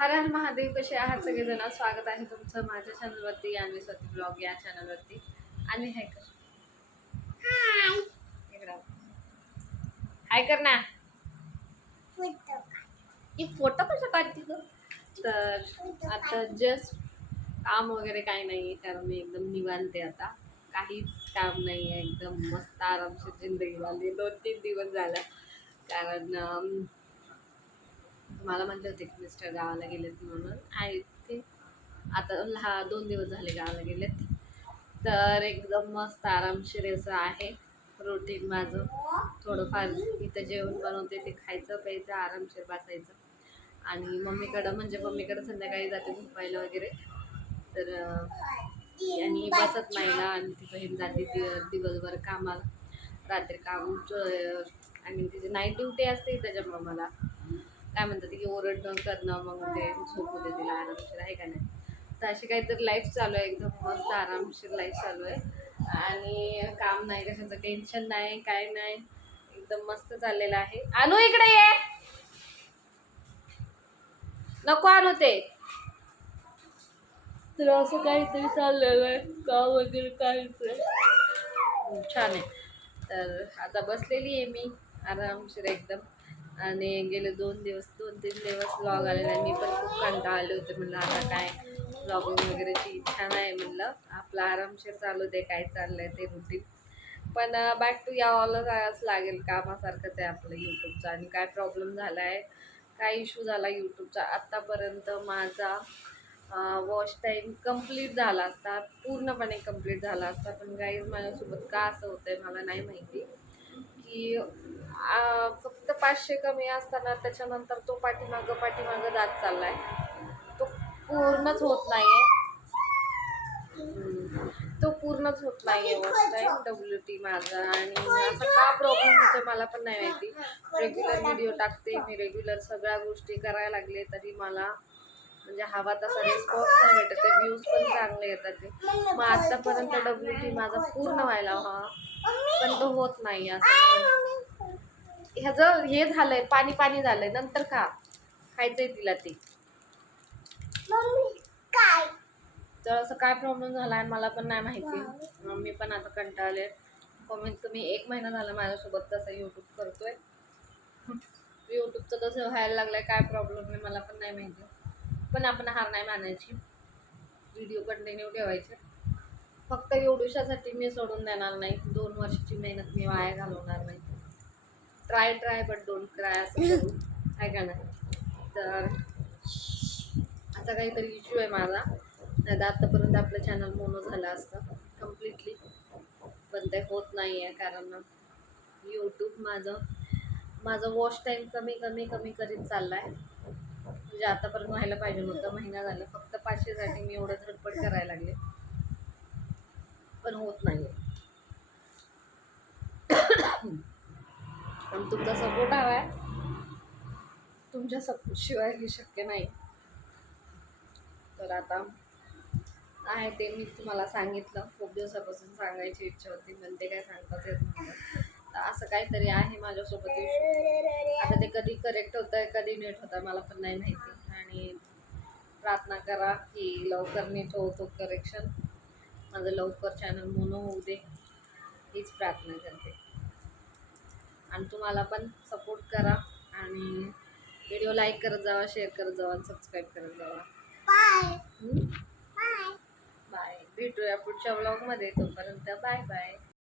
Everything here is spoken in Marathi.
हर हर महादेव कसे आहात? सगळेजण स्वागत आहे तुमचं माझ्या चॅनलवरती आणि स्वती ब्लॉग या चॅनलवरती आणि हाय कर. हाय कर ना एक फोटो कसं काढते ग? तर आता जस्ट काम वगैरे काही नाही कारण मी एकदम निवांते आता. काहीच काम नाही आहे एकदम मस्त आरामशीर जिंदगी झाली. दोन तीन दिवस झालं. कारण मला म्हणले होते की मिस्टर गावाला गेलेत म्हणून. आहेत ते आता लहा दोन दिवस झाले गावाला गेलेत. तर एकदम मस्त आरामशीर असं आहे. रुटीन माझं. थोडंफार इथं जेवण बनवते ते खायचं प्यायचं आरामशीर बसायचं. आणि मम्मीकडं म्हणजे मम्मीकडं संध्याकाळी जाते झोपायला वगैरे. तर आणि बसत नाही ना आणि ती बहीण जाते ती दिवसभर कामाला. रात्री काम आणि तिची नाईट ड्युटी असते त्याच्यामुळं मला. काय म्हणतात की ओरडणं करणं मग ते झोपू दे तिला आरामशीर आहे का नाही? तर अशी काहीतरी लाईफ चालू आहे एकदम मस्त आरामशीर लाईफ चालू आहे. आणि काम नाही कशाचं टेन्शन नाही काय नाही. एकदम मस्त चाललेलं आहे. आणू इकडे ये! नको आणू ते. तर असं काहीतरी चाललेलं आहे काम वगैरे काहीच छान आहे. तर आता बसलेली आहे मी आरामशीर एकदम. आणि गेले दोन दिवस दोन तीन दिवस व्लॉग आलेला आहे मी पण खूप कंटाळा आले होते. म्हणलं आता काय व्लॉगिंग वगैरेची इच्छा नाही म्हणलं. आपलं आरामशीर चालू दे काय चाललं आहे ते रुटीन पण बॅक टू या जायलाच लागेल कामासारखंच आहे आपलं यूट्यूबचं आणि काय प्रॉब्लेम झाला आहे काय इश्यू झाला यूट्यूबचा आत्तापर्यंत माझा वॉश टाईम कंप्लीट झाला असता. पूर्णपणे कंप्लीट झाला असता. पण गाईज माझ्यासोबत का असं होतं आहे मला नाही माहिती. की फक्त पाचशे कमी असताना त्याच्यानंतर तो पाठीमागं पाठीमागं जात चाललाय. तो पूर्णच होत नाहीये. तो पूर्णच होत नाहीये डब्ल्यू टी माझा आणि असं का प्रॉब्लेम होतो मला पण नाही माहिती. रेग्युलर व्हिडिओ टाकते मी रेग्युलर सगळ्या गोष्टी करायला लागले तरी मला म्हणजे हवा तसा रिस्पॉन्स नाही भेटत. ते व्ह्यूज पण चांगले येतात ते. मग आतापर्यंत डब्ल्यू टी माझा पूर्ण व्हायला हवा पण तो होत नाही असं. ह्याचं हे झालंय पाणी पाणी झालंय नंतर खा. खायचंय तिला ते. तर असं काय प्रॉब्लेम झाला आहे मला पण नाही माहिती. मग मी पण आता कंटाळले. कमी एक महिना झाला माझ्यासोबत तसं यूट्यूब करतोय. यूट्यूबचं तसं व्हायला लागलंय काय प्रॉब्लेम आहे मला पण नाही माहिती. पण आपण हार नाही मानायची. व्हिडिओ कंटिन्यू ठेवायचे. फक्त एवढ्यासाठी मी सोडून देणार नाही. दोन वर्षाची मेहनत मी वाया घालवणार नाही. Try try but don't cry असं करू. आहे का नाही? तर असा काहीतरी इश्यू आहे माझा. नाही तर आत्तापर्यंत आपलं चॅनल मोनो झालं असतं कम्प्लिटली पण ते होत नाही आहे कारण यूट्यूब माझं माझं वॉश टाईम कमी कमी कमी करीत चालला आहे म्हणजे आतापर्यंत व्हायला पाहिजे नव्हतं. महिना झाला. फक्त पाचशेसाठी मी एवढं झटपट करायला लागले. पण होत नाही पण तुमचा सपोर्ट हवा आहे. तुमच्या सपोर्ट शिवाय हे शक्य नाही. तर आता आहे ते मी तुम्हाला सांगितलं. खूप दिवसापासून सांगायची इच्छा होती पण ते काय सांगताच येत नव्हतं. तर असं काहीतरी आहे माझ्यासोबत आता ते कधी करेक्ट होतं आहे कधी नीट होतं आहे मला पण नाही माहिती. आणि प्रार्थना करा की लवकर नीट होतो करेक्शन माझं लवकर चॅनल मोनो होऊ दे. हीच प्रार्थना करते. आणि तुम्हाला पण सपोर्ट करा आणि व्हिडिओ लाईक करत जावा शेअर करत जावा सबस्क्राईब करत जावा. हम्म? बाय. भेटूया पुढच्या ब्लॉगमध्ये तोपर्यंत बाय बाय.